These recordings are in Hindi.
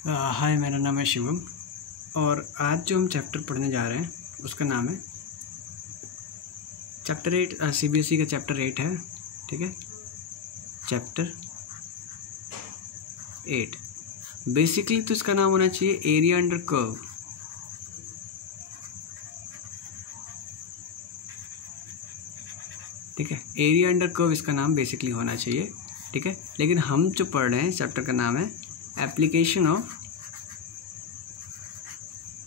हाय, मेरा नाम है शिवम और आज जो हम चैप्टर पढ़ने जा रहे हैं उसका नाम है चैप्टर 8। CBSE का चैप्टर 8 है, ठीक है। चैप्टर 8 बेसिकली तो इसका नाम होना चाहिए एरिया अंडर कर्व। ठीक है, एरिया अंडर कर्व इसका नाम बेसिकली होना चाहिए, ठीक है। लेकिन हम जो पढ़ रहे हैं चैप्टर का नाम है application of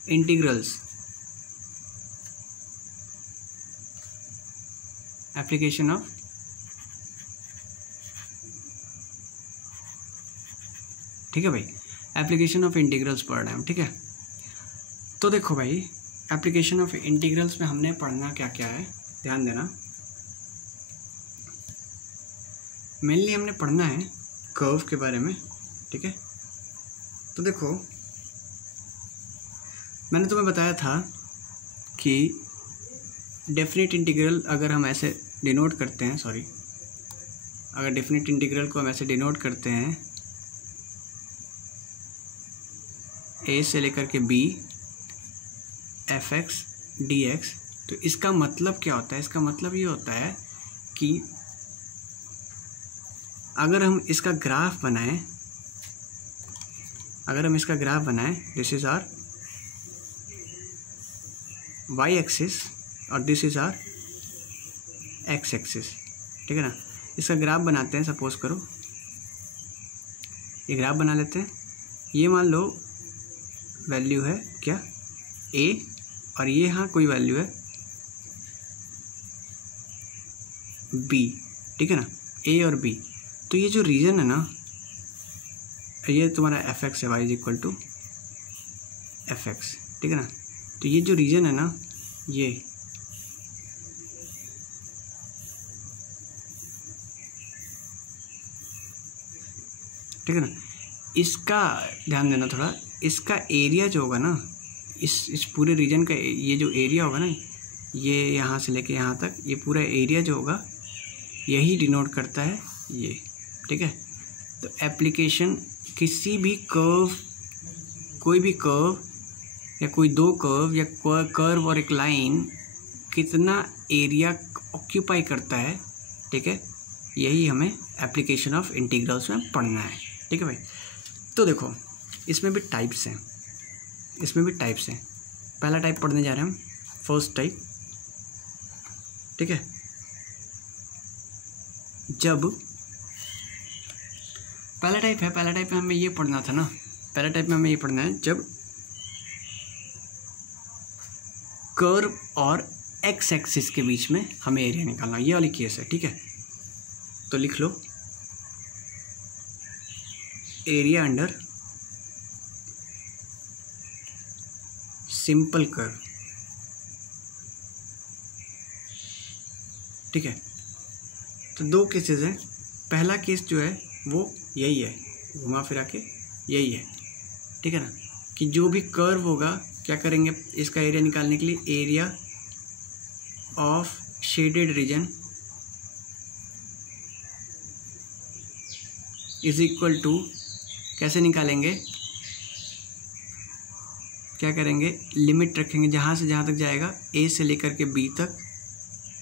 integrals. Application of ठीक है भाई, एप्लीकेशन ऑफ इंटीग्रल्स पढ़ रहे हैं हम, ठीक है। तो देखो भाई, एप्लीकेशन ऑफ इंटीग्रल्स में हमने पढ़ना क्या क्या है, ध्यान देना। मेनली हमने पढ़ना है कर्व के बारे में, ठीक है। तो देखो, मैंने तुम्हें बताया था कि डेफिनेट इंटीग्रल अगर हम ऐसे डिनोट करते हैं, अगर डेफिनेट इंटीग्रल को हम ऐसे डिनोट करते हैं a से लेकर के b fx dx, तो इसका मतलब क्या होता है? इसका मतलब ये होता है कि अगर हम इसका ग्राफ बनाएं, this is our y axis और this is our x axis, ठीक है ना। इसका ग्राफ बनाते हैं, सपोज करो ये ग्राफ बना लेते हैं। ये मान लो वैल्यू है क्या a और ये यहाँ कोई वैल्यू है b, ठीक है ना, a और b। तो ये जो रीजन है ना, ये तुम्हारा fx है, y is equal to fx, ठीक है ना। तो ये जो रीजन है ना, ये ठीक है ना, इसका ध्यान देना थोड़ा। इसका एरिया जो होगा ना, इस पूरे रीजन का ये जो एरिया होगा ना, ये यहाँ से लेके यहाँ तक, ये पूरा एरिया जो होगा यही डिनोट करता है ये, ठीक है। तो एप्लीकेशन किसी भी कर्व, कोई भी कर्व या कोई दो कर्व या कर्व और एक लाइन कितना एरिया ऑक्यूपाई करता है, ठीक है, यही हमें एप्लीकेशन ऑफ इंटीग्रल्स में पढ़ना है, ठीक है भाई। तो देखो, इसमें भी टाइप्स हैं, पहला टाइप पढ़ने जा रहे हैं हम, फर्स्ट टाइप, ठीक है। जब पहला टाइप में हमें ये पढ़ना था ना, जब कर्व और एक्स एक्सिस के बीच में हमें एरिया निकालना, ये वाली केस है, ठीक है। तो लिख लो एरिया अंडर सिंपल कर्व, ठीक है। तो दो केसेस हैं। पहला केस जो है वो यही है, घुमा फिरा के यही है, ठीक है ना, कि जो भी कर्व होगा क्या करेंगे इसका एरिया निकालने के लिए, area of shaded region is equal to, कैसे निकालेंगे, क्या करेंगे, लिमिट रखेंगे जहाँ से जहाँ तक जाएगा, a से लेकर के b तक,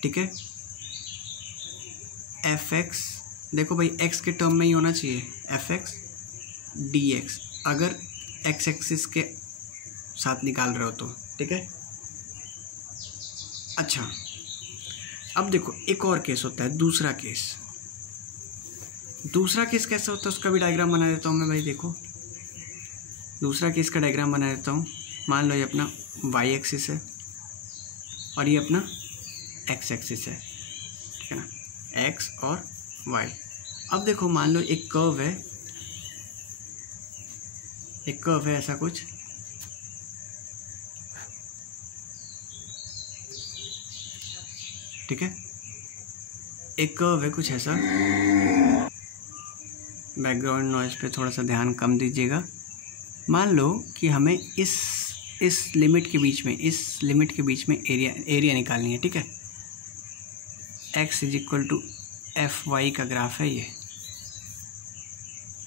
ठीक है। fx, देखो भाई x के टर्म में ही होना चाहिए, fx dx, अगर x एक्सिस के साथ निकाल रहे हो तो, ठीक है। अच्छा, अब देखो एक और केस होता है, दूसरा केस कैसे होता है, उसका भी डायग्राम बना देता हूँ मैं भाई। देखो, दूसरा केस का डायग्राम बना देता हूँ। मान लो ये अपना y एक्सिस है और ये अपना x एक्सिस है, ठीक है ना, x और y। अब देखो, मान लो एक कर्व है ऐसा कुछ, ठीक है, एक कर्व है कुछ ऐसा। बैकग्राउंड नॉइज पे थोड़ा सा ध्यान कम दीजिएगा। मान लो कि हमें इस लिमिट के बीच में एरिया निकालनी है, ठीक है। x is equal to F Y का ग्राफ है ये,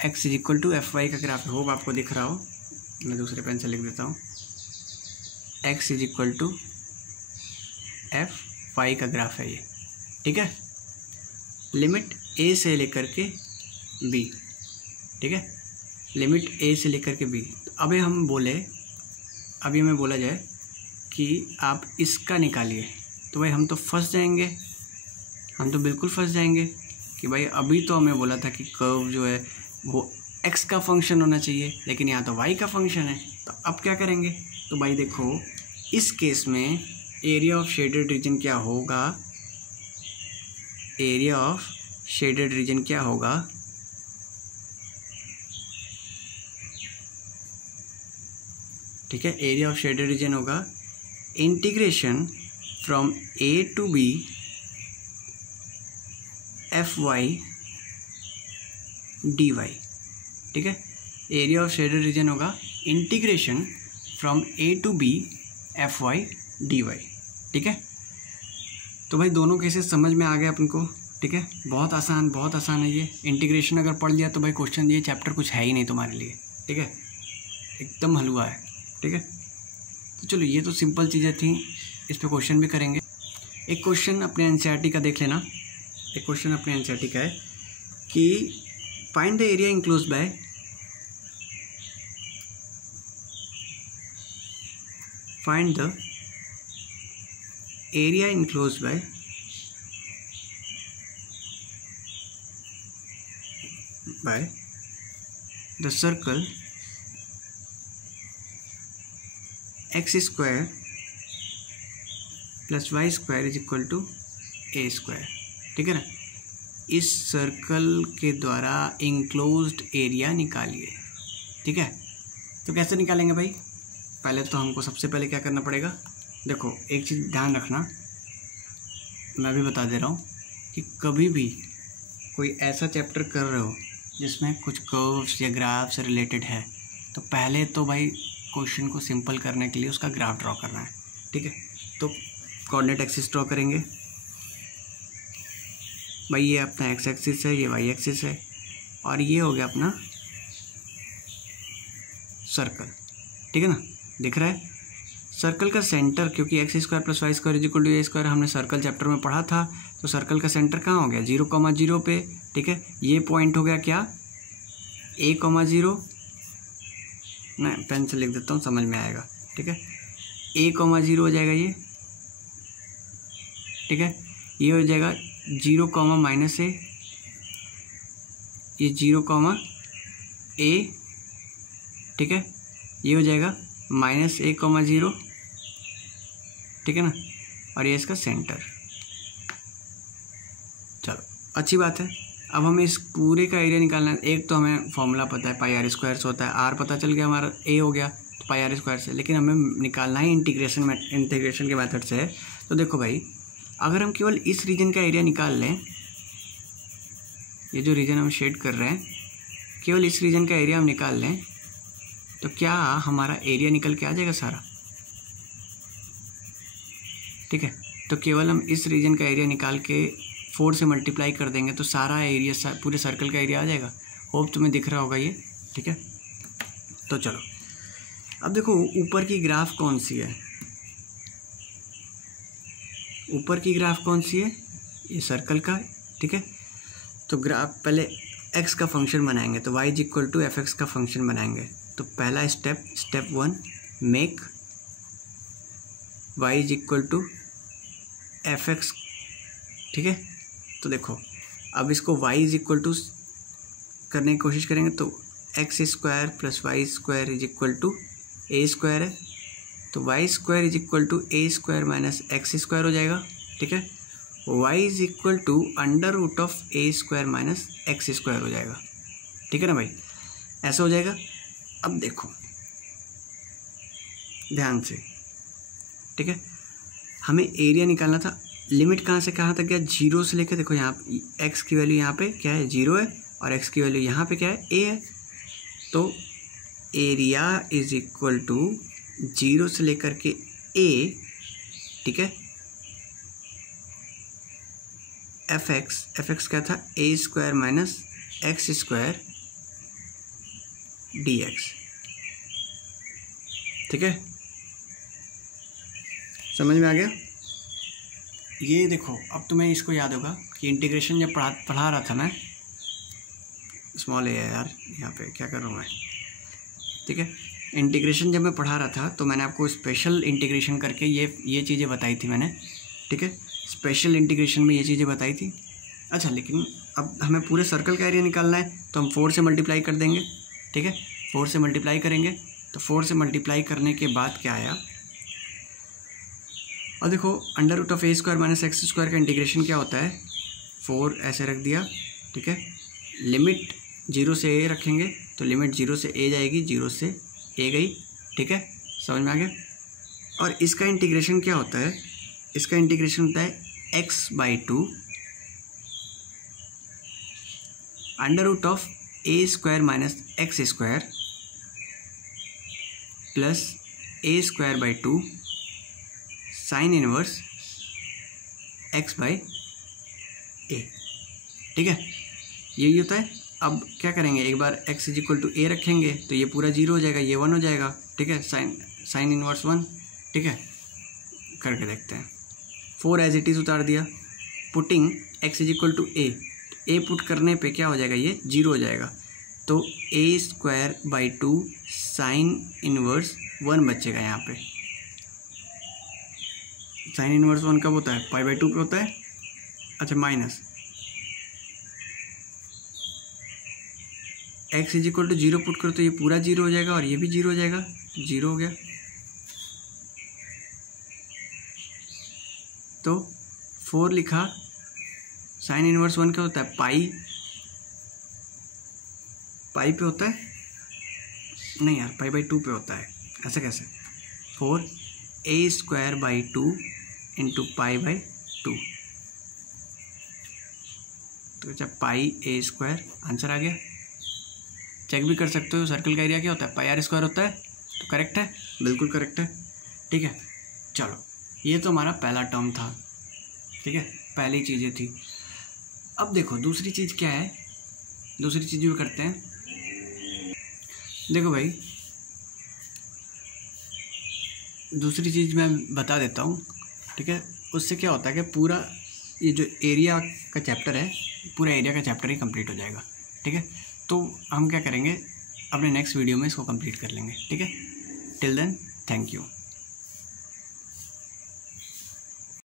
x is equal to F Y का ग्राफ, होप आपको दिख रहा हो, मैं दूसरे पेन से लिख देता हूँ, x is equal to F Y का ग्राफ है ये, ठीक है। लिमिट a से लेकर के b, ठीक है, लिमिट a से लेकर के b। तो अभी हम बोले, अभी हमें बोला जाए कि आप इसका निकालिए, तो भाई हम तो फंस जाएंगे, हम तो बिल्कुल फंस जाएंगे कि भाई अभी तो हमें बोला था कि कर्व जो है वो x का फंक्शन होना चाहिए, लेकिन यहाँ तो y का फंक्शन है। तो अब क्या करेंगे? तो भाई देखो, इस केस में एरिया ऑफ शेडेड रीजन क्या होगा, एरिया ऑफ शेडेड रीजन क्या होगा, ठीक है, एरिया ऑफ शेडेड रीजन होगा integration from a to b F Y D Y, ठीक है। एरिया ऑफ शेडेड रीजन होगा integration from a to b F Y D Y, ठीक है। तो भाई दोनों केसेस समझ में आ गए अपन को, ठीक है। बहुत आसान है ये। इंटीग्रेशन अगर पढ़ लिया तो भाई क्वेश्चन, ये चैप्टर कुछ है ही नहीं तुम्हारे लिए, ठीक है, एकदम हलवा है, ठीक है। तो चलो, ये तो सिंपल चीज़ें थी, इस पे क्वेश्चन भी करेंगे। एक क्वेश्चन अपने एनसीईआरटी का देख लेना, एक क्वेश्चन अपने एनसीईआरटी का है कि find the area enclosed bye find the area enclosed by the circle x square plus y square is equal to a square, ठीक है ना। इस सर्कल के द्वारा इंक्लोज्ड एरिया निकालिए, ठीक है। तो कैसे निकालेंगे भाई? पहले तो हमको सबसे पहले क्या करना पड़ेगा, देखो एक चीज़ ध्यान रखना, मैं भी बता दे रहा हूँ कि कभी भी कोई ऐसा चैप्टर कर रहे हो जिसमें कुछ कर्व्स या ग्राफ से रिलेटेड है, तो पहले तो भाई क्वेश्चन को सिंपल करने के लिए उसका ग्राफ ड्रॉ करना है, ठीक है। तो कोऑर्डिनेट एक्सिस ड्रॉ करेंगे भाई, ये अपना एक्स एक्सिस है, ये वाई एक्सिस है, और ये हो गया अपना सर्कल, ठीक है ना, दिख रहा है। सर्कल का सेंटर, क्योंकि X square plus Y square is equal to A square हमने सर्कल चैप्टर में पढ़ा था, तो सर्कल का सेंटर कहाँ हो गया? 0,0 पे, ठीक है। ये पॉइंट हो गया क्या? a,0, मैं पेन से लिख देता हूँ, समझ में आएगा, ठीक है। a,0 हो जाएगा ये, ठीक है। ये हो जाएगा 0, -a, ये 0, a, ठीक है। ये हो जाएगा -a,0, ठीक है ना, और ये इसका सेंटर। चलो, अच्छी बात है। अब हमें इस पूरे का एरिया निकालना है। एक तो हमें फॉर्मूला पता है, पाई आर स्क्वायर से होता है, आर पता चल गया हमारा, ए हो गया तो पाई आर स्क्वायर से, लेकिन हमें निकालना है इंटीग्रेशन के मेथड से। तो देखो भाई, अगर हम केवल इस रीजन का एरिया निकाल लें, ये जो रीजन हम शेड कर रहे हैं, केवल इस रीजन का एरिया हम निकाल लें, तो क्या हमारा एरिया निकल के आ जाएगा सारा, ठीक है। तो केवल हम इस रीजन का एरिया निकाल के 4 से मल्टीप्लाई कर देंगे तो सारा एरिया, पूरे सर्कल का एरिया आ जाएगा। होप तुम्हें दिख रहा होगा ये, ठीक है। तो चलो, अब देखो ऊपर की ग्राफ कौन सी है, ऊपर की ग्राफ कौन सी है? ये सर्कल का, ठीक है। तो ग्राफ पहले x का फंक्शन बनाएंगे, तो y = fx का फंक्शन बनाएंगे। तो पहला स्टेप 1, मेक y = fx, ठीक है। तो देखो, अब इसको y = करने की कोशिश करेंगे, तो x² + y² = a² है, तो y² = a² - x² हो जाएगा, ठीक है। y = √(a² - x² हो जाएगा, ठीक है ना भाई, ऐसा हो जाएगा। अब देखो ध्यान से, ठीक है, हमें एरिया निकालना था। लिमिट कहाँ से कहाँ तक गया? 0 से लेकर, देखो यहाँ x की वैल्यू यहाँ पे क्या है? 0 है, और x की वैल्यू यहाँ पे क्या है? a है। तो एरिया = 0 से लेकर के a, ठीक है, fx क्या था? a² - x² dx, ठीक है, समझ में आ गया। ये देखो अब तुम्हें इसको याद होगा कि इंटीग्रेशन जब पढ़ा रहा था मैं, स्मॉल ए है यार यहाँ पे, क्या कर रहा हूँ मैं, ठीक है। इंटीग्रेशन जब मैं पढ़ा रहा था तो मैंने आपको स्पेशल इंटीग्रेशन करके ये चीज़ें बताई थी मैंने, ठीक है। स्पेशल इंटीग्रेशन में ये चीज़ें बताई थी। अच्छा, लेकिन अब हमें पूरे सर्कल का एरिया निकालना है तो हम 4 से मल्टीप्लाई कर देंगे, ठीक है। 4 से मल्टीप्लाई करेंगे तो 4 से मल्टीप्लाई करने के बाद क्या आया, और देखो under root of A square minus X square का इंटीग्रेशन क्या होता है, 4 ऐसे रख दिया, ठीक है। लिमिट 0 से ए रखेंगे तो लिमिट 0 से ए जाएगी, 0 से ए गई, ठीक है, समझ में आ गया। और इसका इंटीग्रेशन क्या होता है, इसका इंटीग्रेशन होता है x/2 under root of A square minus X square plus a²/2 sine inverse x/a, ठीक है, यही होता है। अब क्या करेंगे, एक बार x = a रखेंगे तो ये पूरा 0 हो जाएगा, ये 1 हो जाएगा, ठीक है, साइन इनवर्स 1, ठीक है, करके देखते हैं। 4 एज इट इज़ उतार दिया, putting x = a, a put करने पे क्या हो जाएगा, ये 0 हो जाएगा, तो a²/2 साइन इनवर्स 1 बचेगा यहाँ पे। साइन इनवर्स 1 कब होता है, π/2 पे होता है। अच्छा, माइनस x = 0 पुट करो तो ये पूरा 0 हो जाएगा और ये भी 0 हो जाएगा, 0 हो गया। तो 4 लिखा, साइन इनवर्स 1 क्या होता है, पाई पे होता है, नहीं यार π/2 पे होता है, ऐसे कैसे, 4 a²/2 × π/2, तो अच्छा πa², आंसर आ गया। चेक भी कर सकते हो, सर्कल का एरिया क्या होता है, πr² होता है, तो करेक्ट है, बिल्कुल करेक्ट है, ठीक है। चलो, ये तो हमारा पहला टर्म था, ठीक है, पहली चीज़ें थी। अब देखो दूसरी चीज़ क्या है, दूसरी चीज़ भी करते हैं। देखो भाई, दूसरी चीज़ मैं बता देता हूँ, ठीक है। उससे क्या होता है कि पूरा ये जो एरिया का चैप्टर है, पूरा एरिया का चैप्टर ही कंप्लीट हो जाएगा, ठीक है। तो हम क्या करेंगे, अपने नेक्स्ट वीडियो में इसको कंप्लीट कर लेंगे, ठीक है। Till then, thank you.